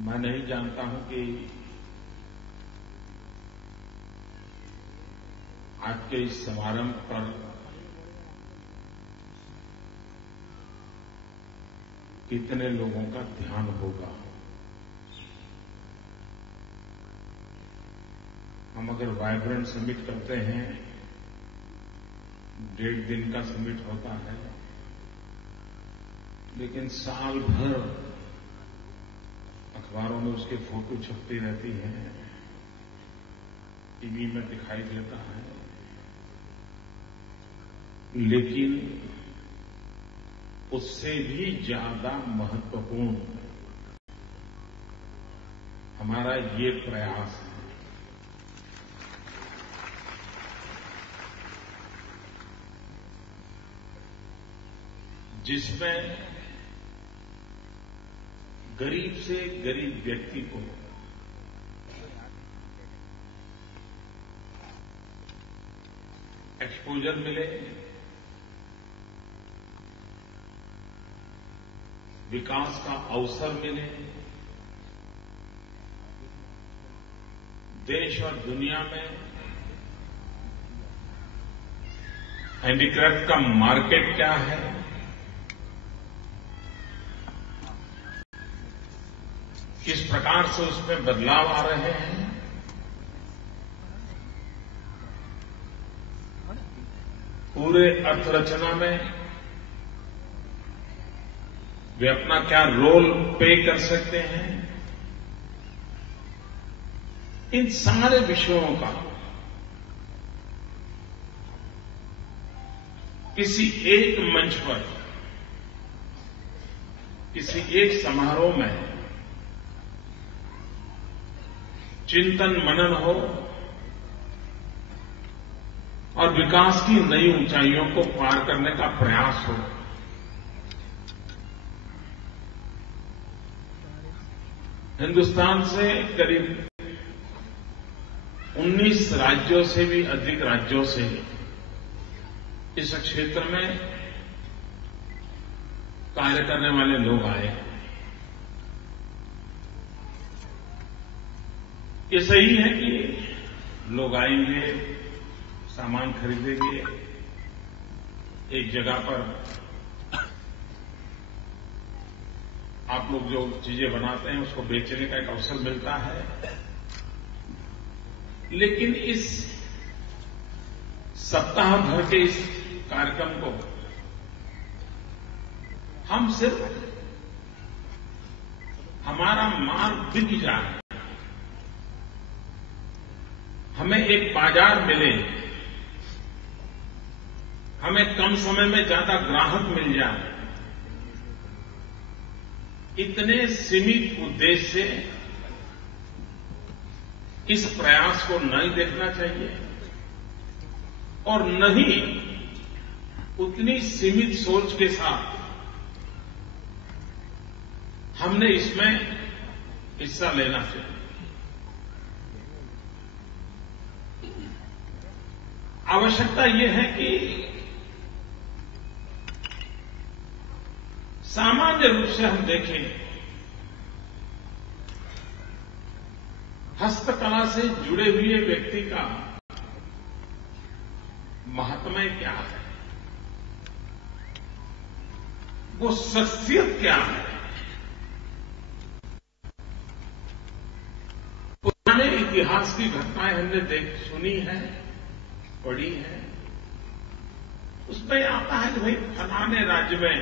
मैं नहीं जानता हूं कि आज के इस समारंभ पर कितने लोगों का ध्यान होगा। हम अगर वाइब्रेंट समिट करते हैं, 1.5 दिन का समिट होता है, लेकिन साल भर अखबारों में उसकी फोटो छपती रहती है, टीवी में दिखाई देता है, लेकिन उससे भी ज्यादा महत्वपूर्ण हमारा ये प्रयास है जिसमें गरीब से गरीब व्यक्ति को एक्सपोजर मिले, विकास का अवसर मिले, देश और दुनिया में हैंडीक्राफ्ट का मार्केट क्या है, किस प्रकार से उसमें बदलाव आ रहे हैं, पूरे अर्थरचना में वे अपना क्या रोल प्ले कर सकते हैं, इन सारे विषयों का किसी एक मंच पर, किसी एक समारोह में चिंतन मनन हो और विकास की नई ऊंचाइयों को पार करने का प्रयास हो। हिंदुस्तान से करीब 19 राज्यों से भी अधिक राज्यों से इस क्षेत्र में कार्य करने वाले लोग आए। ये सही है कि लोग आएंगे, सामान खरीदेंगे, एक जगह पर आप लोग जो चीजें बनाते हैं उसको बेचने का एक अवसर मिलता है, लेकिन इस सप्ताह भर के इस कार्यक्रम को हम सिर्फ हमारा माल बिक जाए, हमें एक बाजार मिले, हमें कम समय में ज्यादा ग्राहक मिल जाए, इतने सीमित उद्देश्य से इस प्रयास को नहीं देखना चाहिए और न ही उतनी सीमित सोच के साथ हमने इसमें हिस्सा लेना चाहिए। आवश्यकता यह है कि सामान्य रूप से हम देखें, हस्तकला से जुड़े हुए व्यक्ति का महात्म्य क्या है, वो शख्सियत क्या है। पुराने इतिहास की घटनाएं हमने सुनी है, पढ़ी है, उसमें आता है कि भाई फलाने राज्य में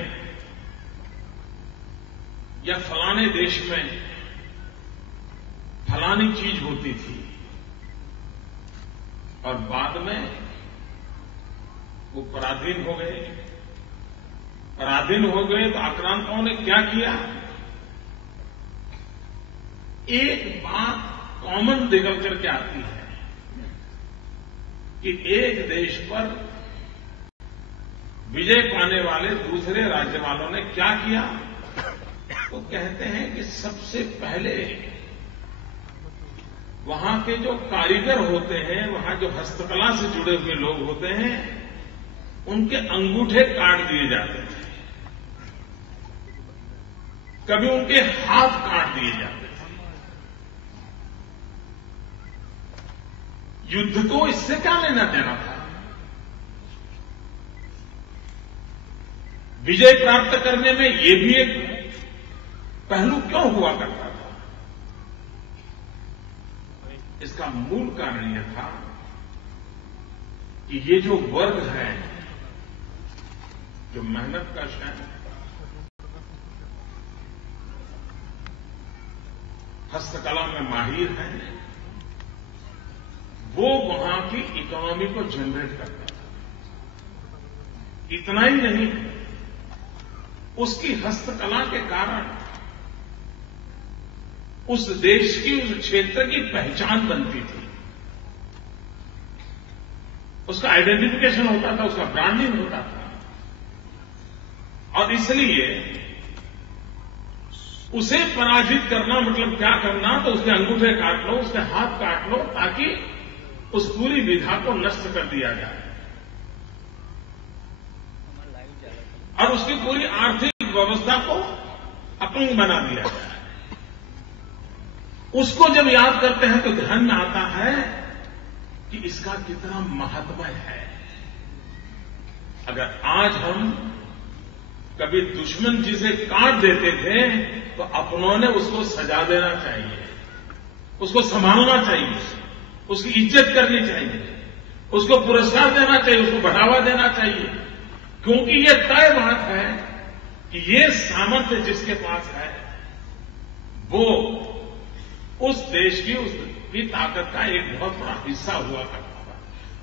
या फलाने देश में फलानी चीज होती थी और बाद में वो पराधीन हो गए। पराधीन हो गए तो आक्रांताओं ने क्या किया, एक बात कॉमन निकल करके आती है कि एक देश पर विजय पाने वाले दूसरे राज्य वालों ने क्या किया, तो कहते हैं कि सबसे पहले वहां के जो कारीगर होते हैं, वहां जो हस्तकला से जुड़े हुए लोग होते हैं, उनके अंगूठे काट दिए जाते थे, कभी उनके हाथ काट दिए जाते थे। युद्ध को इससे क्या लेना देना था? विजय प्राप्त करने में ये भी एक पहलू क्यों हुआ करता था? इसका मूल कारण यह था कि ये जो वर्ग है, जो मेहनत कश है, हस्तकला में माहिर है, वो वहां की इकोनॉमी को जनरेट करता था। इतना ही नहीं, उसकी हस्तकला के कारण उस देश की, उस क्षेत्र की पहचान बनती थी, उसका आइडेंटिफिकेशन होता था, उसका ब्रांडिंग होता था। और इसलिए उसे पराजित करना मतलब क्या करना? तो उसके अंगूठे काट लो, उसके हाथ काट लो, ताकि उस पूरी विधा को नष्ट कर दिया जाए और उसकी पूरी आर्थिक व्यवस्था को अपंग बना दिया जाए। उसको जब याद करते हैं तो ध्यान में आता है कि इसका कितना महत्व है। अगर आज हम कभी दुश्मन जिसे काट देते थे तो अपनों ने उसको सजा देना चाहिए, उसको संभालना चाहिए, उसकी इज्जत करनी चाहिए, उसको पुरस्कार देना चाहिए, उसको बढ़ावा देना चाहिए, क्योंकि ये तय बात है कि ये सामर्थ्य जिसके पास है वो उस देश की ताकत का एक बहुत बड़ा हिस्सा हुआ करता था।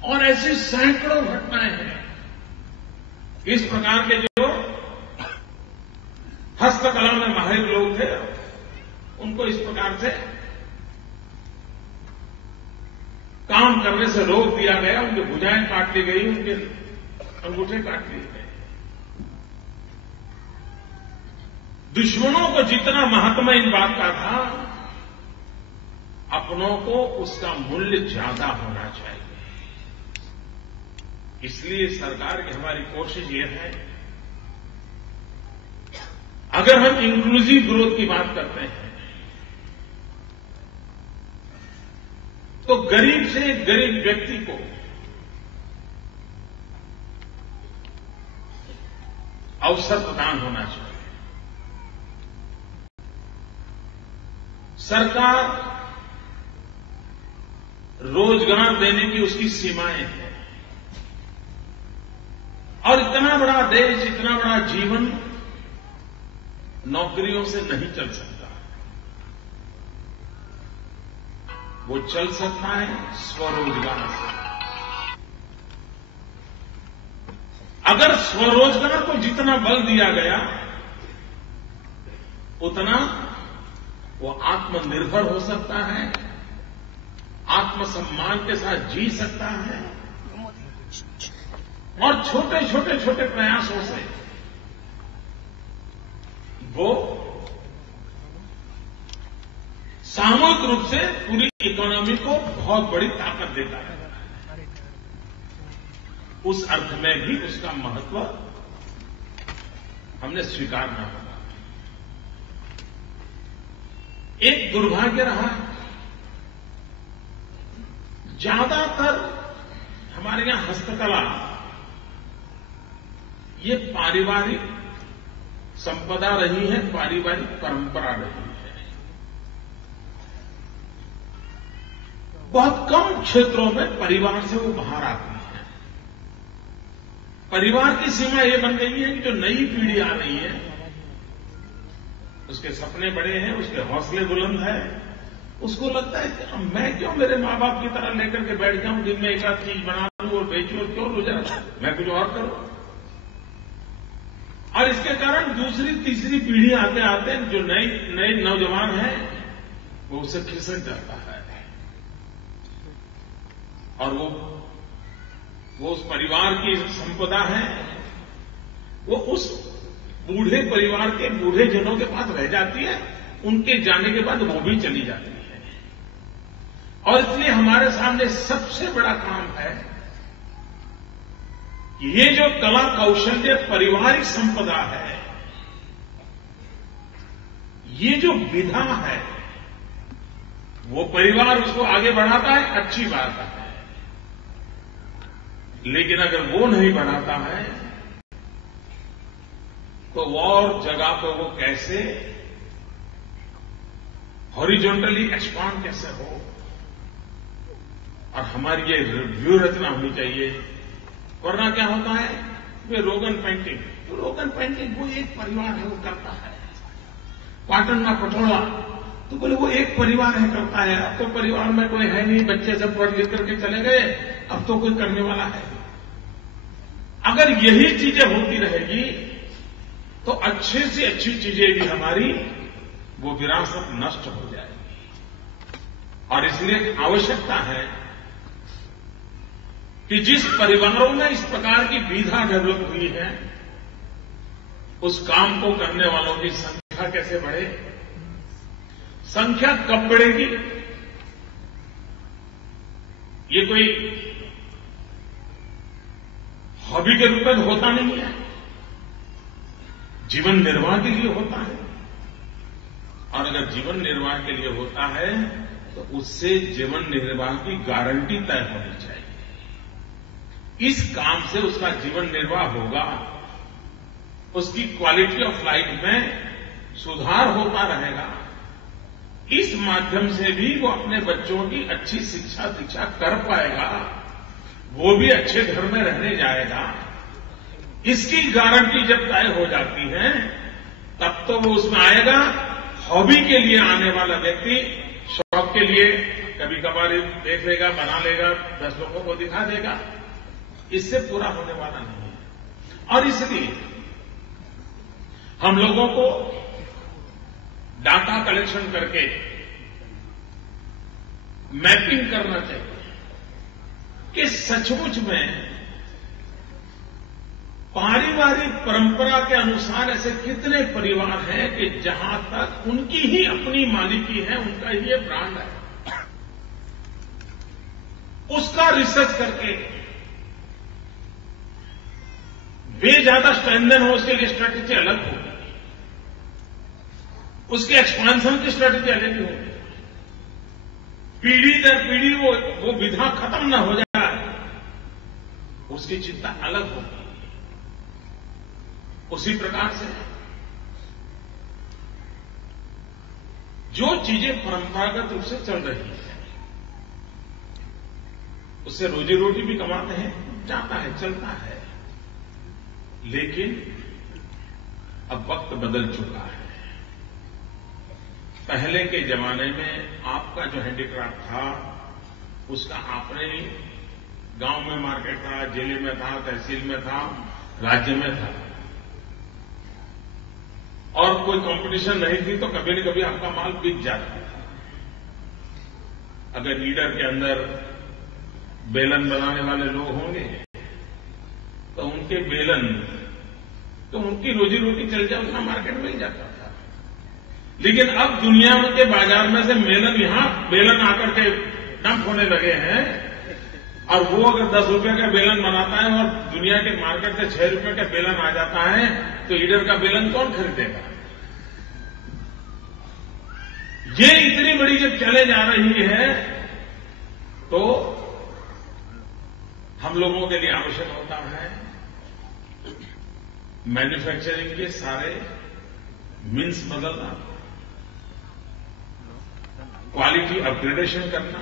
और ऐसी सैकड़ों घटनाएं हैं इस प्रकार के जो हस्तकला में माहिर लोग थे, उनको इस प्रकार से काम करने से रोक दिया गया, उनकी भुजाएं काट ली गई, उनके अंगूठे काट लिए गए। दुश्मनों को जितना महत्व इन बात का था, अपनों को उसका मूल्य ज्यादा होना चाहिए। इसलिए सरकार की हमारी कोशिश ये है, अगर हम इंक्लूसिव ग्रोथ की बात करते हैं तो गरीब से गरीब व्यक्ति को अवसर प्रदान होना चाहिए। सरकार रोजगार देने की उसकी सीमाएं हैं, और इतना बड़ा देश, इतना बड़ा जीवन नौकरियों से नहीं चल सकता। वो चल सकता है स्वरोजगार से। अगर स्वरोजगार को जितना बल दिया गया उतना वो आत्मनिर्भर हो सकता है, आत्मसम्मान के साथ जी सकता है, और छोटे छोटे प्रयासों से वो सामूहिक रूप से पूरी इकोनॉमी को बहुत बड़ी ताकत देता है। उस अर्थ में भी उसका महत्व हमने स्वीकारना होगा। एक दुर्भाग्य रहा, ज्यादातर हमारे यहां हस्तकला ये पारिवारिक संपदा रही है, पारिवारिक परंपरा रही है। बहुत कम क्षेत्रों में परिवार से वो बाहर आती है। परिवार की सीमा ये बन गई है कि जो नई पीढ़ी आ रही है उसके सपने बड़े हैं, उसके हौसले बुलंद हैं, उसको लगता है कि मैं क्यों मेरे मां बाप की तरह लेकर के बैठ जाऊं, दिन में एक आध चीज बना लूं और बेचूं, और क्यों रोजाना मैं कुछ और करूं। और इसके कारण दूसरी तीसरी पीढ़ी आते आते जो नए नौजवान हैं वो उससे खिसक जाता है, और वो उस परिवार की संपदा है, वो उस बूढ़े परिवार के बूढ़े जनों के पास रह जाती है, उनके जाने के बाद वो भी चली जाती है। और इसलिए हमारे सामने सबसे बड़ा काम है कि ये जो कला कौशल्य पारिवारिक संपदा है, ये जो विधा है, वो परिवार उसको आगे बढ़ाता है, अच्छी बात है, लेकिन अगर वो नहीं बनाता है तो और जगह पर वो कैसे हॉरिजॉन्टली एक्सपांड कैसे हो। और हमारी ये व्यू रचना होनी चाहिए। वरना क्या होता है, वे रोगन पेंटिंग, तो रोगन पेंटिंग वो एक परिवार है, वो करता है। पाटन का पटोला, तो बोले वो एक परिवार है, करता है। अब तो परिवार में कोई है नहीं, बच्चे सब पढ़ लिख करके चले गए, अब तो कोई करने वाला है। अगर यही चीजें होती रहेगी तो अच्छे से अच्छी चीजें भी हमारी वो विरासत नष्ट हो जाएगी। और इसलिए आवश्यकता है कि जिस परिवारों में इस प्रकार की विधा डेवलप हुई है, उस काम को करने वालों की संख्या कैसे बढ़े। संख्या कब बढ़ेगी, ये कोई हॉबी के रूप में होता नहीं है, जीवन निर्वाह के लिए होता है। और अगर जीवन निर्वाह के लिए होता है तो उससे जीवन निर्वाह की गारंटी तय होनी चाहिए। इस काम से उसका जीवन निर्वाह होगा, उसकी क्वालिटी ऑफ लाइफ में सुधार होता रहेगा। इस माध्यम से भी वो अपने बच्चों की अच्छी शिक्षा दीक्षा कर पाएगा, वो भी अच्छे घर में रहने जाएगा। इसकी गारंटी जब तय हो जाती है तब तो वो उसमें आएगा। हॉबी के लिए आने वाला व्यक्ति शौक के लिए कभी कभार देख लेगा, बना लेगा, 10 लोगों को दिखा देगा, इससे पूरा होने वाला नहीं है। और इसलिए हम लोगों को डाटा कलेक्शन करके मैपिंग करना चाहिए कि सचमुच में पारिवारिक परंपरा के अनुसार ऐसे कितने परिवार हैं कि जहां तक उनकी ही अपनी मालिकी है, उनका ही ये ब्रांड है। उसका रिसर्च करके वे ज्यादा स्ट्रेंथन हो, उसके लिए स्ट्रेटेजी अलग होगी, उसके एक्सपांशन की स्ट्रेटेजी अलग होगी। पीढ़ी दर पीढ़ी वो विधा खत्म न हो जाए, उसकी चिंता अलग होगी। उसी प्रकार से जो चीजें परंपरागत रूप से चल रही है, उससे रोजी रोटी भी कमाते हैं, जाता है, चलता है। लेकिन अब वक्त बदल चुका है। पहले के जमाने में आपका जो हैंडीक्राफ्ट था, उसका आपने गांव में मार्केट था, जिले में था, तहसील में था, राज्य में था, और कोई कंपटीशन नहीं थी तो कभी न कभी आपका माल बिक जाता था। अगर लीडर के अंदर बेलन बनाने वाले लोग होंगे तो उनके बेलन, तो उनकी रोजी रोटी चल जाए, उतना मार्केट मिल जाता था। लेकिन अब दुनिया के बाजार में से बेलन आकर के डंप होने लगे हैं, और वो अगर 10 रुपए का बेलन बनाता है और दुनिया के मार्केट से 6 रुपए का बेलन आ जाता है, तो ईडर का बेलन कौन खरीदेगा। ये इतनी बड़ी जब चले जा रही है तो हम लोगों के लिए आवश्यक होता है मैन्युफैक्चरिंग के सारे मीन्स बदलना, क्वालिटी अपग्रेडेशन करना,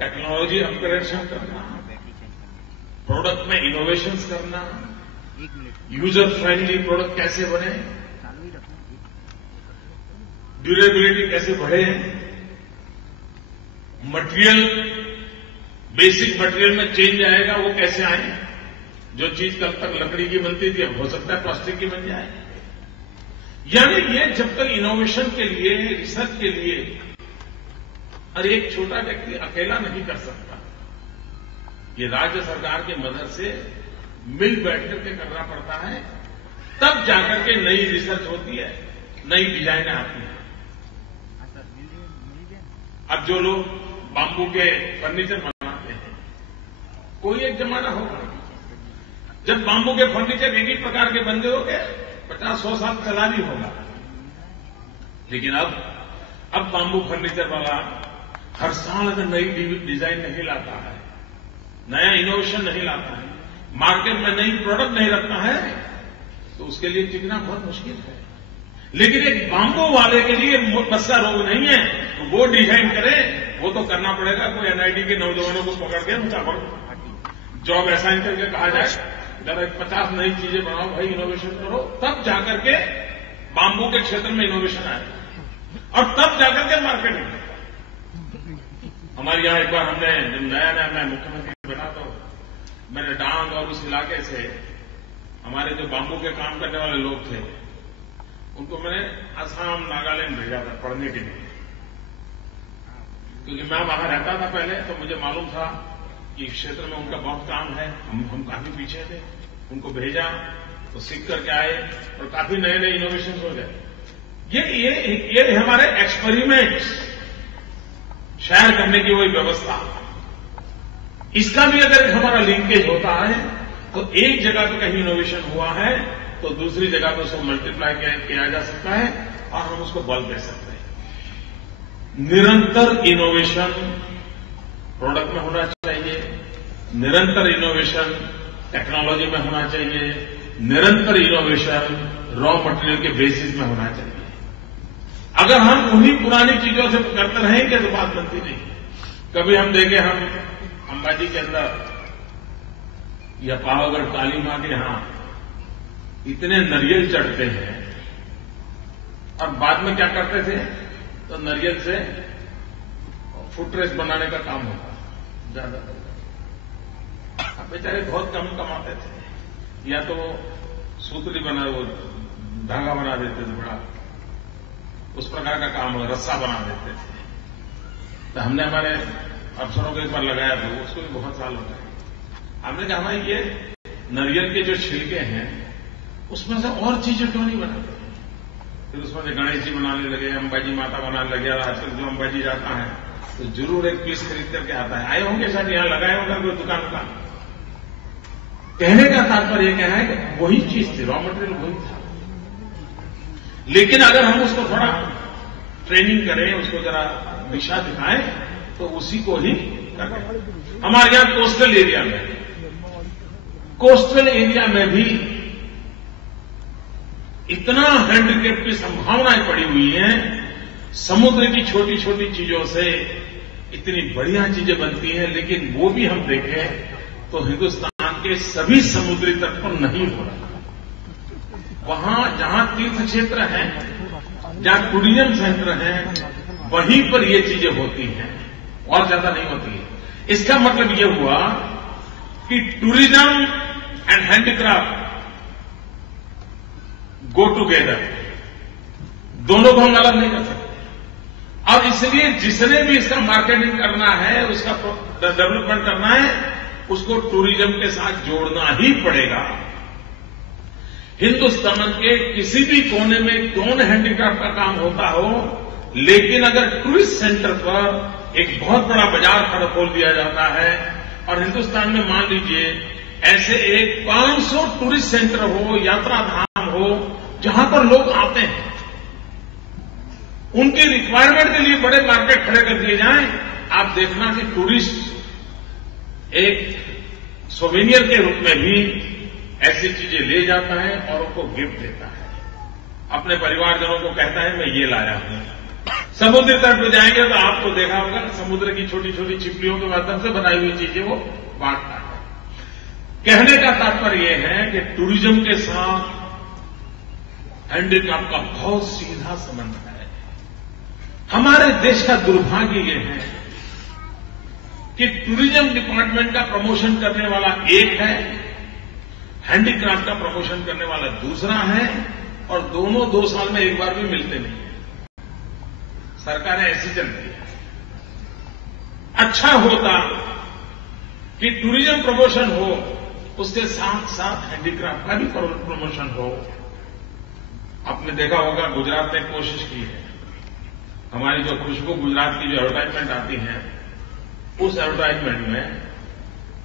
टेक्नोलॉजी अपग्रेडेशन करना, प्रोडक्ट में इनोवेशंस करना, यूजर फ्रेंडली प्रोडक्ट कैसे बने, ड्यूरेबिलिटी कैसे बढ़े, मटेरियल, बेसिक मटेरियल में चेंज आएगा, वो कैसे आए। जो चीज कल तक लकड़ी की बनती थी अब हो सकता है प्लास्टिक की बन जाए। यानी ये जब तक इनोवेशन के लिए, रिसर्च के लिए, और एक छोटा व्यक्ति अकेला नहीं कर सकता, ये राज्य सरकार की मदद से मिल बैठ करके करना पड़ता है, तब जाकर के नई रिसर्च होती है, नई डिजाइनें आती हैं। अब जो लोग बांबू के फर्नीचर बनाते हैं, कोई एक जमाना होगा जब बांबू के फर्नीचर एक ही प्रकार के बंदे हो गए, 50-100 साल चला भी होगा। लेकिन अब बांबू फर्नीचर वाला हर साल अगर नई डिजाइन नहीं लाता है नया इनोवेशन नहीं लाता है, मार्केट में नई प्रोडक्ट नहीं रखता है, तो उसके लिए टिकना बहुत मुश्किल है। लेकिन एक बाम्बू वाले के लिए बस का रोग नहीं है, तो वो डिजाइन करे, वो तो करना पड़ेगा। कोई एनआईटी के नौजवानों को पकड़ के उनका जॉब असाइन करके कहा जाए, जरा 50 नई चीजें बनाओ भाई, इनोवेशन करो, तब जाकर के बाम्बू के क्षेत्र में इनोवेशन आएगा और तब जाकर के मार्केटिंग। हमारे यहां एक बार हमने जब नया मैं मुख्यमंत्री बना, तो मैंने डांग और उस इलाके से हमारे जो बाम्बू के काम करने वाले लोग थे, उनको मैंने असम नागालैंड भेजा था पढ़ने के लिए, क्योंकि मैं वहां रहता था पहले, तो मुझे मालूम था कि क्षेत्र में उनका बहुत काम है। हम काफी पीछे थे, उनको भेजा तो सीख करके आए और काफी नए नए इनोवेशन हो गए। ये हमारे एक्सपेरिमेंट शेयर करने की वही व्यवस्था, इसका भी अगर हमारा लिंकेज होता है तो एक जगह पे कहीं इनोवेशन हुआ है तो दूसरी जगह पे उसको मल्टीप्लाई किया जा सकता है और हम उसको बल दे सकते हैं। निरंतर इनोवेशन प्रोडक्ट में होना चाहिए, निरंतर इनोवेशन टेक्नोलॉजी में होना चाहिए, निरंतर इनोवेशन रॉ मटेरियल के बेसिस में होना चाहिए। अगर हम उन्हीं पुरानी चीजों से करते रहेंगे तो बात बनती नहीं। कभी हम देखें, हम अंबाजी के अंदर या पावागढ़ काली मां के यहां इतने नारियल चढ़ते हैं और बाद में क्या करते थे, तो नारियल से फुटरेस बनाने का काम होता ज्यादातर। अब बेचारे बहुत कम कमाते थे, या तो सूतली बना, वो धागा बना देते थे, बड़ा उस प्रकार का काम, रस्सा बना देते थे। तो हमने हमारे अफसरों के ऊपर लगाया था, उसको भी बहुत साल हो गए। हमने कहा हमारे ये नारियल के जो छिलके हैं उसमें से और चीजें क्यों नहीं बनाते। फिर उसमें से गणेश जी बनाने लगे, अंबाजी माता बनाने लगे। आजकल जो अंबाजी जाता है तो जरूर एक पीस खरीद करके आता है। आए होंगे शायद, यहां लगाए होंगे कोई दुकान का। कहने का तात्पर्य यह कहना है कि वही चीज थी, रॉ मटेरियल वही था। लेकिन अगर हम उसको थोड़ा ट्रेनिंग करें, उसको जरा दिशा दिखाएं, तो उसी को ही करें। हमारे यहां कोस्टल एरिया में भी इतना हैंडीक्राफ्ट की संभावनाएं पड़ी हुई हैं। समुद्र की छोटी छोटी चीजों से इतनी बढ़िया चीजें बनती हैं, लेकिन वो भी हम देखें तो हिंदुस्तान के सभी समुद्री तट पर नहीं हो रहा। वहां जहां तीर्थ क्षेत्र हैं, जहां टूरिज्म सेंटर हैं, वहीं पर ये चीजें होती हैं और ज्यादा नहीं होती है। इसका मतलब ये हुआ कि tourism and handicraft go together, दोनों को हम अलग नहीं कर सकते। और इसलिए जिसने भी इसका मार्केटिंग करना है, उसका डेवलपमेंट करना है, उसको टूरिज्म के साथ जोड़ना ही पड़ेगा। हिंदुस्तान के किसी भी कोने में कौन हैंडीक्राफ्ट का काम होता हो, लेकिन अगर टूरिस्ट सेंटर पर एक बहुत बड़ा बाजार खड़ा खोल दिया जाता है और हिंदुस्तान में मान लीजिए ऐसे एक 500 टूरिस्ट सेंटर हो, यात्रा धाम हो, जहां पर लोग आते हैं, उनकी रिक्वायरमेंट के लिए बड़े मार्केट खड़े कर दिए जाएं, आप देखना कि टूरिस्ट एक सोवेनियर के रूप में भी ऐसी चीजें ले जाता है और उनको गिफ्ट देता है। अपने परिवारजनों को कहता है मैं ये लाया हूं। समुद्र तट पर जाएंगे तो आपको देखा होगा समुद्र की छोटी छोटी छिपलियों के माध्यम से बनाई हुई चीजें वो बांटता है। कहने का तात्पर्य यह है कि टूरिज्म के साथ हैंडीक्राफ्ट का बहुत सीधा संबंध है। हमारे देश का दुर्भाग्य यह है कि टूरिज्म डिपार्टमेंट का प्रमोशन करने वाला एक है, हैंडीक्राफ्ट का प्रमोशन करने वाला दूसरा है, और दोनों 2 साल में एक बार भी मिलते नहीं है। सरकारें ऐसी चलती है। अच्छा होता कि टूरिज्म प्रमोशन हो, उसके साथ साथ हैंडीक्राफ्ट का भी प्रमोशन हो। आपने देखा होगा गुजरात ने कोशिश की है। हमारी जो खुशबू गुजरात की जो एडवर्टाइजमेंट आती है, उस एडवर्टाइजमेंट में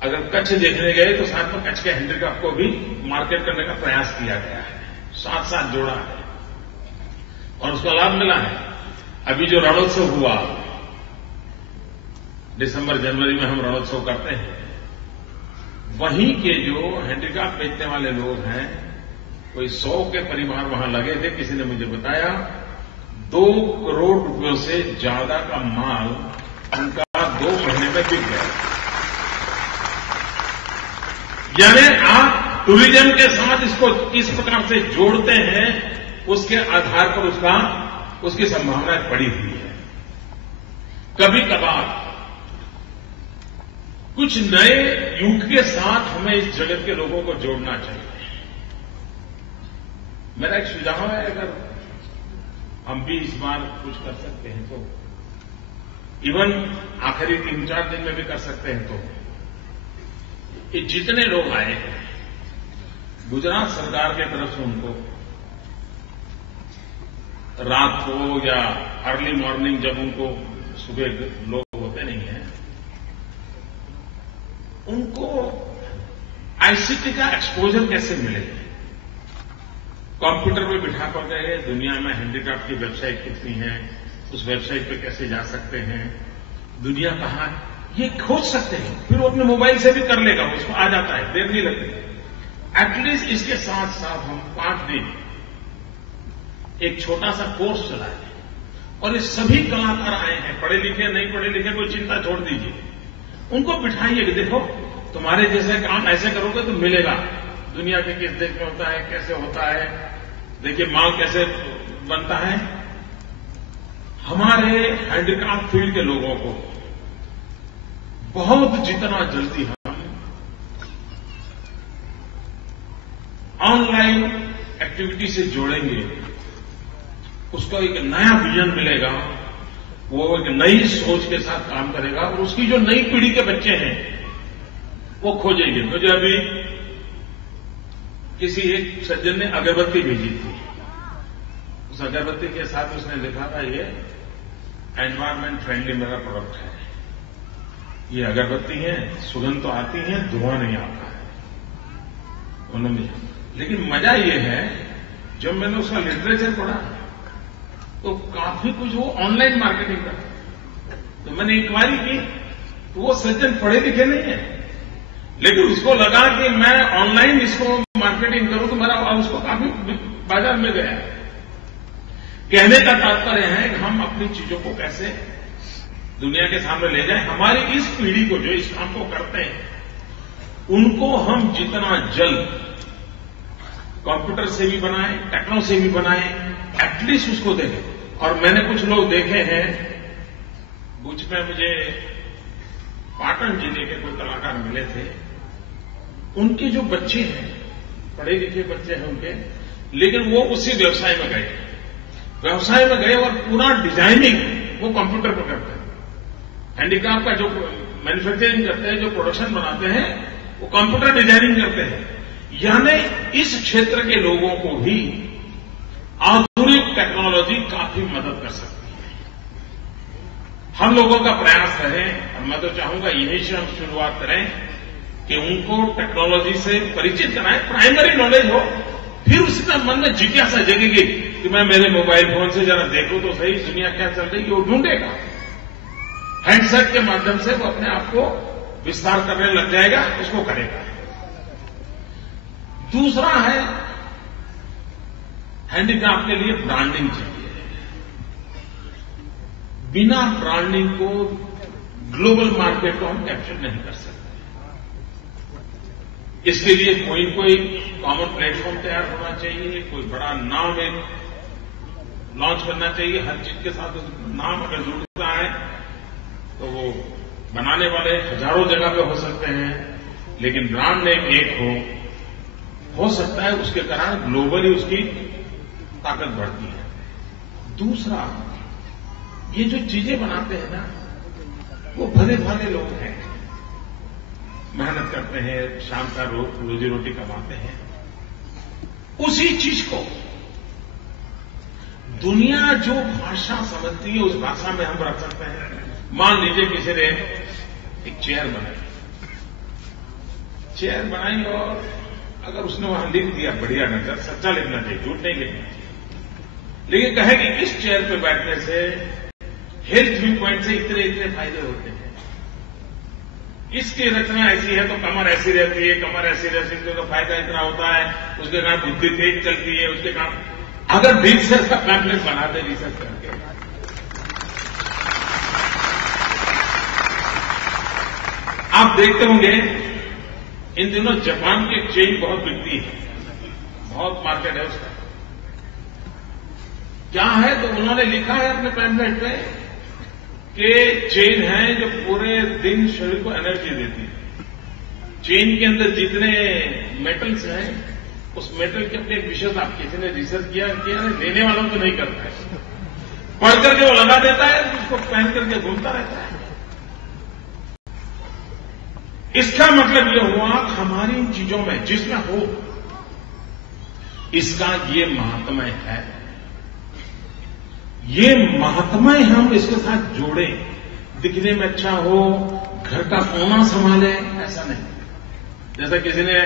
अगर कच्छ देखने गए तो साथ में कच्छ के हैंडीक्राफ्ट को भी मार्केट करने का प्रयास किया गया है, साथ साथ जोड़ा है और उसका लाभ मिला है। अभी जो रणोत्सव हुआ, दिसंबर जनवरी में हम रणोत्सव करते हैं, वहीं के जो हैंडीक्राफ्ट बेचने वाले लोग हैं, कोई 100 के परिवार वहां लगे थे। किसी ने मुझे बताया 2 करोड़ रुपयों से ज्यादा का माल उनका 2 महीने में बिक गया। यानी आप टूरिज्म के साथ इसको किस प्रकार से जोड़ते हैं, उसके आधार पर उसकी संभावनाएं पड़ी हुई है। कभी कभार कुछ नए युग के साथ हमें इस जगत के लोगों को जोड़ना चाहिए। मेरा एक सुझाव है, अगर हम भी इस बार कुछ कर सकते हैं तो, इवन आखिरी 3-4 दिन में भी कर सकते हैं तो, ये जितने लोग आए हैं, गुजरात सरकार की तरफ से उनको रात को या अर्ली मॉर्निंग, जब उनको सुबह लोग होते नहीं हैं, उनको आईसीटी का एक्सपोजर कैसे मिले। कंप्यूटर पे बिठा कर गए, दुनिया में हैंडीक्राफ्ट की वेबसाइट कितनी है, उस वेबसाइट पे कैसे जा सकते हैं, दुनिया कहां है, ये खोज सकते हैं। फिर वो अपने मोबाइल से भी कर लेगा, उसको आ जाता है, देर नहीं लगती। एटलीस्ट इसके साथ साथ हम 5 दिन एक छोटा सा कोर्स चलाए, और ये सभी कलाकार आए हैं, पढ़े लिखे नहीं पढ़े लिखे, कोई चिंता छोड़ दीजिए, उनको बिठाइए कि देखो तुम्हारे जैसे काम ऐसे करोगे तो मिलेगा। दुनिया के किस देश में होता है, कैसे होता है, देखिए माल कैसे बनता है। हमारे हैंडीक्राफ्ट फील्ड के लोगों को बहुत जितना जल्दी हम ऑनलाइन एक्टिविटी से जोड़ेंगे, उसको एक नया विजन मिलेगा, वो एक नई सोच के साथ काम करेगा, और उसकी जो नई पीढ़ी के बच्चे हैं वो खोजेंगे। मुझे अभी किसी एक सज्जन ने अगरबत्ती भेजी थी, उस अगरबत्ती के साथ उसने लिखा था, ये एनवायरमेंट फ्रेंडली मेरा प्रोडक्ट है, ये अगरबत्ती है, सुगंध तो आती है, धुआं नहीं आता है उन्होंने। लेकिन मजा ये है, जब मैंने उसका लिटरेचर पढ़ा तो काफी कुछ वो ऑनलाइन मार्केटिंग करता। तो मैंने इंक्वायरी की, तो वो सज्जन पढ़े लिखे नहीं है, लेकिन उसको लगा कि मैं ऑनलाइन इसको मार्केटिंग करूं तो मेरा उसको काफी बाजार में गया। कहने का तात्पर्य है कि हम अपनी चीजों को कैसे दुनिया के सामने ले जाएं। हमारी इस पीढ़ी को जो इस काम को करते हैं, उनको हम जितना जल्द कंप्यूटर से भी बनाएं, टेक्नो से भी बनाएं, एटलीस्ट उसको देखें। और मैंने कुछ लोग देखे हैं, कुछ में मुझे पाटन जिले के कोई कलाकार मिले थे, उनके जो बच्चे हैं, पढ़े लिखे बच्चे हैं उनके, लेकिन वो उसी व्यवसाय में गए, और पूरा डिजाइनिंग वो कंप्यूटर पर करते हैं। हैंडीक्राफ्ट का जो मैन्युफैक्चरिंग करते हैं, जो प्रोडक्शन बनाते हैं, वो कंप्यूटर डिजाइनिंग करते हैं। यानी इस क्षेत्र के लोगों को भी आधुनिक टेक्नोलॉजी काफी मदद कर सकती है। हम लोगों का प्रयास रहे, और मैं तो चाहूंगा यही से हम शुरुआत करें कि उनको टेक्नोलॉजी से परिचित कराएं, प्राइमरी नॉलेज हो, फिर उसके मन में जिज्ञासा जगेगी कि मैं मेरे मोबाइल फोन से जरा देखूं तो सही दुनिया क्या चल रही है, वो ढूंढेगा। हैंडसेट के माध्यम से वो अपने आप को विस्तार करने लग जाएगा, उसको करेगा। दूसरा है, हैंडीक्राफ्ट के लिए ब्रांडिंग चाहिए। बिना ब्रांडिंग को ग्लोबल मार्केट को हम कैप्चर नहीं कर सकते। इसके लिए कोई कोई कॉमन प्लेटफॉर्म तैयार होना चाहिए, कोई बड़ा नाम एक लॉन्च करना चाहिए। हर चीज के साथ नाम अगर जुड़ता है तो वो बनाने वाले हजारों जगह पे हो सकते हैं, लेकिन ब्रांड नेम एक हो सकता है, उसके कारण ग्लोबली उसकी ताकत बढ़ती है। दूसरा, ये जो चीजें बनाते हैं ना, वो भले भाले लोग हैं, मेहनत करते हैं, शाम का रोजी रोटी कमाते हैं। उसी चीज को दुनिया जो भाषा समझती है, उस भाषा में हम रख सकते हैं। मान लीजिए किसी ने एक चेयर बनाई और अगर उसने वहां लिख दिया बढ़िया ढंग से, सच्चा लिखना चाहिए, झूठ नहीं लिखना चाहिए, लेकिन कहे कि इस चेयर पे बैठने से हेल्थ व्यू पॉइंट से इतने फायदे होते हैं, इसकी रचना ऐसी है तो कमर ऐसी रहती है, कमर ऐसी रहती है तो फायदा इतना होता है, उसके कारण बुद्धि तेज चलती है, उसके कारण अगर ठीक से इसका पैम्पलेट बनाते रिसर्च करके। आप देखते होंगे इन दिनों जापान की एक चेन बहुत बिकती है, बहुत मार्केट है उसका। क्या है तो उन्होंने लिखा है अपने पैम्पलेट में कि चेन है जो पूरे दिन शरीर को एनर्जी देती है। चेन के अंदर जितने मेटल्स हैं उस मेटल के अपने एक विशेषता, आप किसी ने रिसर्च किया लेने वालों को नहीं करता है, पढ़ करके वो लगा देता है, उसको पहन करके घूमता रहता है। इसका मतलब यह हुआ कि हमारी इन चीजों में जिसमें हो इसका ये महात्म्य है, ये महात्म्य हम इसके साथ जोड़ें, दिखने में अच्छा हो, घर का कोना संभाले, ऐसा नहीं। जैसा किसी ने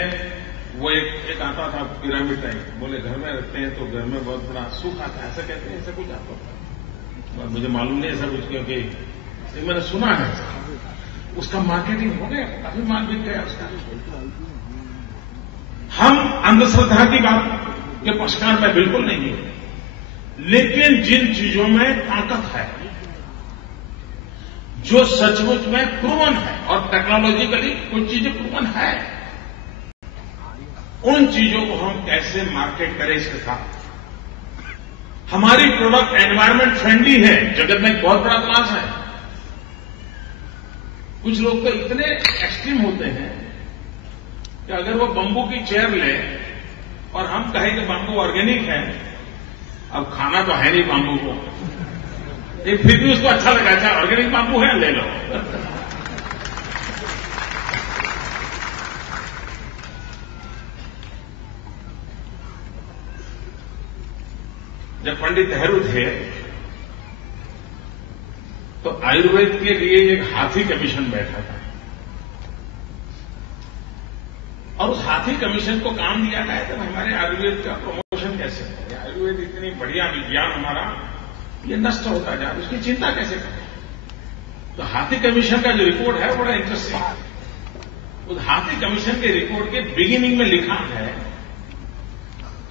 वो एक आता था पिरामिड टाइप, बोले घर में रखते हैं तो घर में बहुत बड़ा सुख आता है, ऐसा कहते हैं, ऐसा कुछ आता था, मुझे मालूम नहीं ऐसा कुछ, क्योंकि मैंने सुना है उसका मार्केटिंग हो गया, काफी माल बिक गया उसका। हम अंधश्रद्धा की बात के पक्षकार में बिल्कुल नहीं है, लेकिन जिन चीजों में ताकत है, जो सचमुच में प्रूवन है और टेक्नोलॉजिकली कुछ चीजें प्रूवन है, उन चीजों को हम कैसे मार्केट करें इसके साथ। हमारी प्रोडक्ट एनवायरमेंट फ्रेंडली है, जगत में एक बहुत बड़ा क्लास है। कुछ लोग तो इतने एक्सट्रीम होते हैं कि अगर वो बंबू की चेयर ले और हम कहें कि बंबू ऑर्गेनिक है, अब खाना तो है नहीं बाम्बू को, लेकिन फिर भी उसको अच्छा लगा, अच्छा ऑर्गेनिक बाम्बू है, ले लो। जब पंडित नेहरू थे तो आयुर्वेद के लिए एक हाथी कमीशन बैठा था और उस हाथी कमीशन को काम दिया गया था हमारे आयुर्वेद का प्रमोशन कैसे करें, आयुर्वेद इतनी बढ़िया विज्ञान हमारा ये नष्ट होता जा, उसकी चिंता कैसे करें। तो हाथी कमीशन का जो रिपोर्ट है बड़ा इंटरेस्टिंग है। उस हाथी कमीशन के रिपोर्ट के बिगिनिंग में लिखा है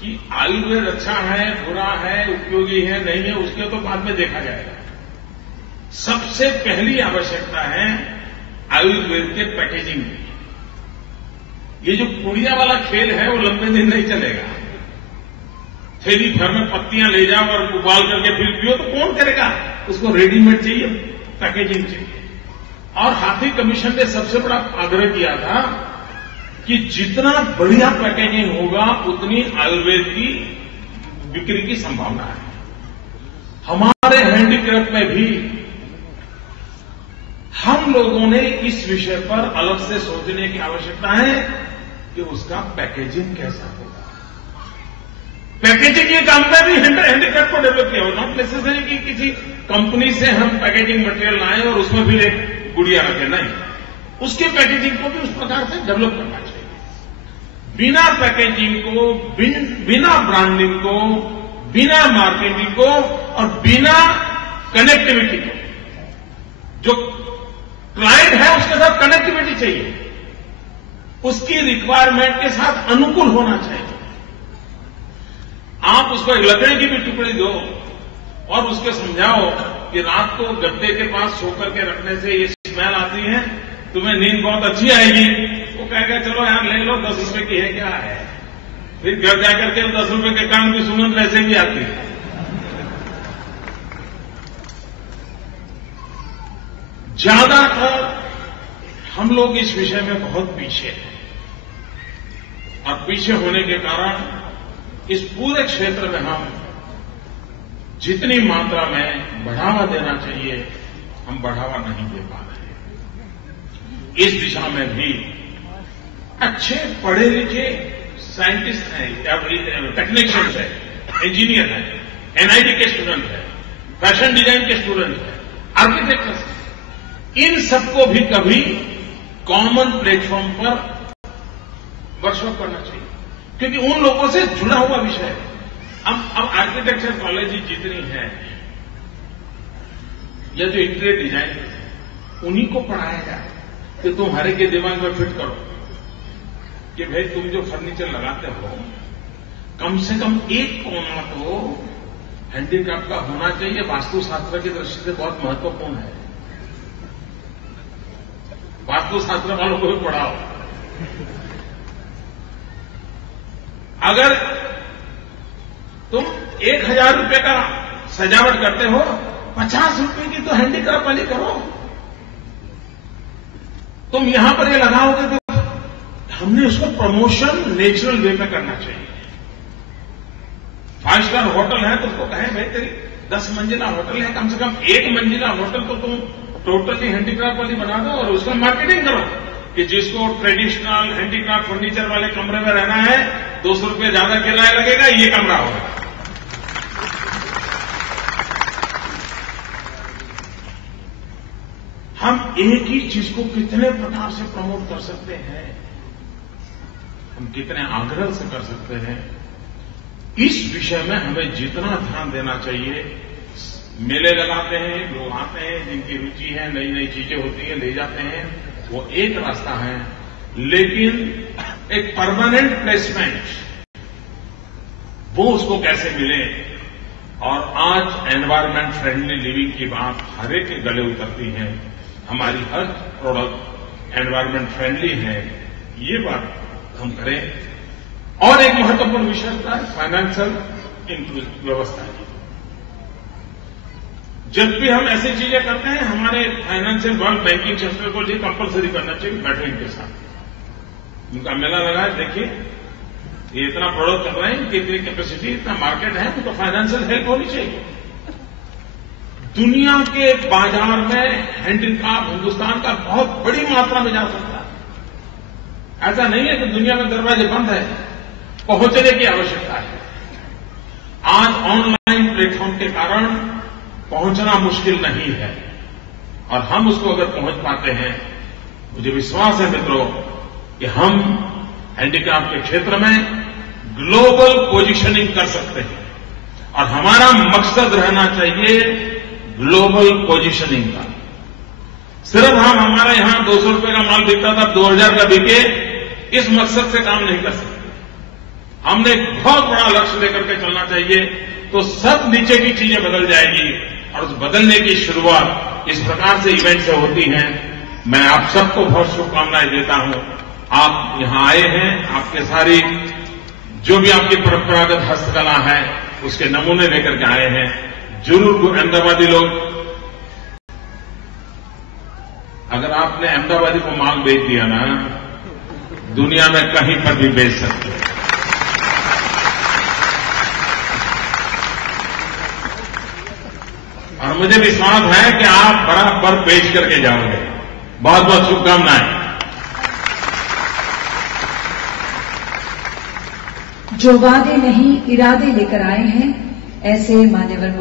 कि आयुर्वेद अच्छा है, बुरा है, उपयोगी है, नहीं है, उसके तो बाद में देखा जाएगा। सबसे पहली आवश्यकता है आयुर्वेद के पैकेजिंग की। ये जो पुड़िया वाला खेल है वो लंबे दिन नहीं चलेगा। थैली भर में पत्तियां ले जाओ और उबाल करके फिर पियो तो कौन करेगा, उसको रेडीमेड चाहिए, पैकेजिंग चाहिए। और हाथी कमीशन ने सबसे बड़ा आग्रह किया था कि जितना बढ़िया पैकेजिंग होगा उतनी आयुर्वेद की बिक्री की संभावना है। हमारे हैंडीक्राफ्ट में भी हम लोगों ने इस विषय पर अलग से सोचने की आवश्यकता है कि उसका पैकेजिंग कैसा होगा। पैकेजिंग के काम में भी हैंडीक्राफ्ट को डेवलप किया हो, नॉट नेसेसरी कि किसी कंपनी से हम पैकेजिंग मटेरियल लाएं और उसमें भी एक गुड़िया रखें, नहीं, उसके पैकेजिंग को भी उस प्रकार से डेवलप करना चाहिए। बिना पैकेजिंग को, बिना ब्रांडिंग को, बिना मार्केटिंग को और बिना कनेक्टिविटी को, जो क्लाइंट है उसके साथ कनेक्टिविटी चाहिए, उसकी रिक्वायरमेंट के साथ अनुकूल होना चाहिए। आप उसको एक लकड़ी की भी टुकड़ी दो और उसको समझाओ कि रात को गद्दे के पास सो करके रखने से ये स्मेल आती है, तुम्हें नींद बहुत अच्छी आएगी, वो कहेगा चलो यार ले लो, 10 रुपए की है, क्या है। फिर घर जाकर के 10 रुपए के काम की सुगंध वैसे भी आती है। ज्यादातर हम लोग इस विषय में बहुत पीछे हैं और पीछे होने के कारण इस पूरे क्षेत्र में हम जितनी मात्रा में बढ़ावा देना चाहिए हम बढ़ावा नहीं दे पा रहे। इस दिशा में भी अच्छे पढ़े लिखे साइंटिस्ट हैं, टेक्नीशियंस हैं, इंजीनियर हैं, एनआईटी के स्टूडेंट हैं, फैशन डिजाइन के स्टूडेंट हैं, आर्किटेक्ट्स हैं, इन सबको भी कभी कॉमन प्लेटफॉर्म पर वर्कशॉप करना चाहिए, क्योंकि उन लोगों से जुड़ा हुआ विषय है। अब आर्किटेक्चर कॉलेज जितनी है या जो इंटीरियर डिजाइन उन्हीं को पढ़ाया जाए, कि तुम्हारे के दिमाग में फिट करो कि भाई तुम जो फर्नीचर लगाते हो कम से कम एक कोना तो हैंडीक्राफ्ट का होना चाहिए। वास्तुशास्त्र की दृष्टि से बहुत महत्वपूर्ण है। वास्तुशास्त्र वालों को भी पढ़ाओ। अगर तुम 1000 रुपए का सजावट करते हो, 50 रुपए की तो हैंडीक्राफ्ट वाली करो। तुम यहां पर ये लगाओगे तो हमने उसको प्रमोशन नेचुरल वे में करना चाहिए। 5 स्टार होटल है तो उसको कहें भाई तेरी 10 मंजिला होटल है, कम से कम 1 मंजिला होटल तो तुम टोटली हैंडीक्राफ्ट वाली बना दो और उसका मार्केटिंग करो कि जिसको ट्रेडिशनल हैंडीक्राफ्ट फर्नीचर वाले कमरे में रहना है 200 रुपये ज्यादा किराया लगेगा, ये कमरा होगा। हम एक ही चीज को कितने प्रकार से प्रमोट कर सकते हैं, हम कितने आग्रह से कर सकते हैं, इस विषय में हमें जितना ध्यान देना चाहिए। मेले लगाते हैं, लोग आते हैं, जिनकी रुचि है, नई नई चीजें होती हैं, ले जाते हैं, वो एक रास्ता है। लेकिन एक परमानेंट प्लेसमेंट वो उसको कैसे मिले। और आज एनवायरमेंट फ्रेंडली लिविंग की बात हर एक के गले उतरती है। हमारी हर प्रोडक्ट एनवायरमेंट फ्रेंडली है, ये बात हम करें। और एक महत्वपूर्ण विषय है फाइनेंशियल व्यवस्था की। जब भी हम ऐसी चीजें करते हैं, हमारे फाइनेंशियल वर्ल्ड बैंकिंग सेक्टर को ये कंपलसरी करना चाहिए बैटरिंग के साथ। उनका मेला लगा है, देखिए ये इतना प्रोडक्ट कर रहे हैं कि इतनी कैपेसिटी, इतना मार्केट है, तो फाइनेंशियल हेल्प होनी चाहिए। दुनिया के बाजार में हैंडीक्राफ्ट हिंदुस्तान का बहुत बड़ी मात्रा में जा सकता है। ऐसा नहीं है कि दुनिया में दरवाजे बंद है, पहुंचने की आवश्यकता है। आज ऑनलाइन प्लेटफॉर्म के कारण पहुंचना मुश्किल नहीं है और हम उसको अगर पहुंच पाते हैं, मुझे विश्वास है मित्रों कि हम हैंडीक्राफ्ट के क्षेत्र में ग्लोबल पोजीशनिंग कर सकते हैं। और हमारा मकसद रहना चाहिए ग्लोबल पोजीशनिंग का। सिर्फ हम हमारे यहां 200 रुपए का माल बिकता था, 2000 का बिके, इस मकसद से काम नहीं कर सकते। हमने एक बहुत बड़ा लक्ष्य लेकर के चलना चाहिए, तो सब नीचे की चीजें बदल जाएगी। और उस बदलने की शुरुआत इस प्रकार से इवेंट से होती है। मैं आप सबको बहुत शुभकामनाएं देता हूं। आप यहां आए हैं, आपके सारी जो भी आपकी परंपरागत हस्तकला है उसके नमूने लेकर के आए हैं। जरूर अहमदाबादी लोग, अगर आपने अहमदाबादी को माल बेच दिया ना, दुनिया में कहीं पर भी बेच सकते हैं। और मुझे विश्वास है कि आप बराबर बेच करके जाओगे। बहुत बहुत शुभकामनाएं। जो वादे नहीं इरादे लेकर आए हैं, ऐसे मान्यवर